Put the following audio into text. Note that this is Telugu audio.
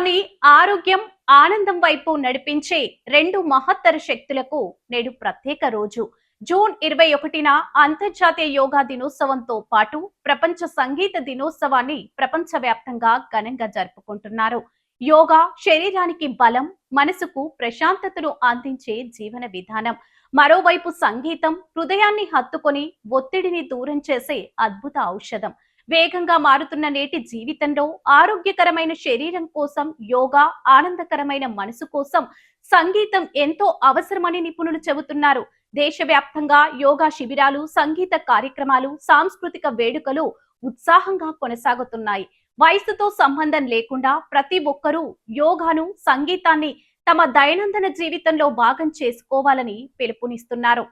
ప్రపంచాన్ని ఆరోగ్యం, ఆనందం వైపు నడిపించే రెండు మహత్తర శక్తులకు నేడు ప్రత్యేక రోజు. జూన్ 21న అంతర్జాతీయ యోగా దినోత్సవంతో పాటు ప్రపంచ సంగీత దినోత్సవాన్ని ప్రపంచవ్యాప్తంగా ఘనంగా జరుపుకుంటున్నారు. యోగా శరీరానికి బలం, మనసుకు ప్రశాంతతను అందించే జీవన విధానం. మరోవైపు సంగీతం హృదయాన్ని హత్తుకొని ఒత్తిడిని దూరం చేసే అద్భుత ఔషధం. వేగంగా మారుతున్న నేటి జీవితంలో ఆరోగ్యకరమైన శరీరం కోసం యోగా, ఆనందకరమైన మనసు కోసం సంగీతం ఎంతో అవసరమని నిపుణులు చెబుతున్నారు. దేశవ్యాప్తంగా యోగా శిబిరాలు, సంగీత కార్యక్రమాలు, సాంస్కృతిక వేడుకలు ఉత్సాహంగా కొనసాగుతున్నాయి. వయసుతో సంబంధం లేకుండా ప్రతి ఒక్కరూ యోగాను, సంగీతాన్ని తమ దైనందిన జీవితంలో భాగం చేసుకోవాలని పిలుపునిస్తున్నారు.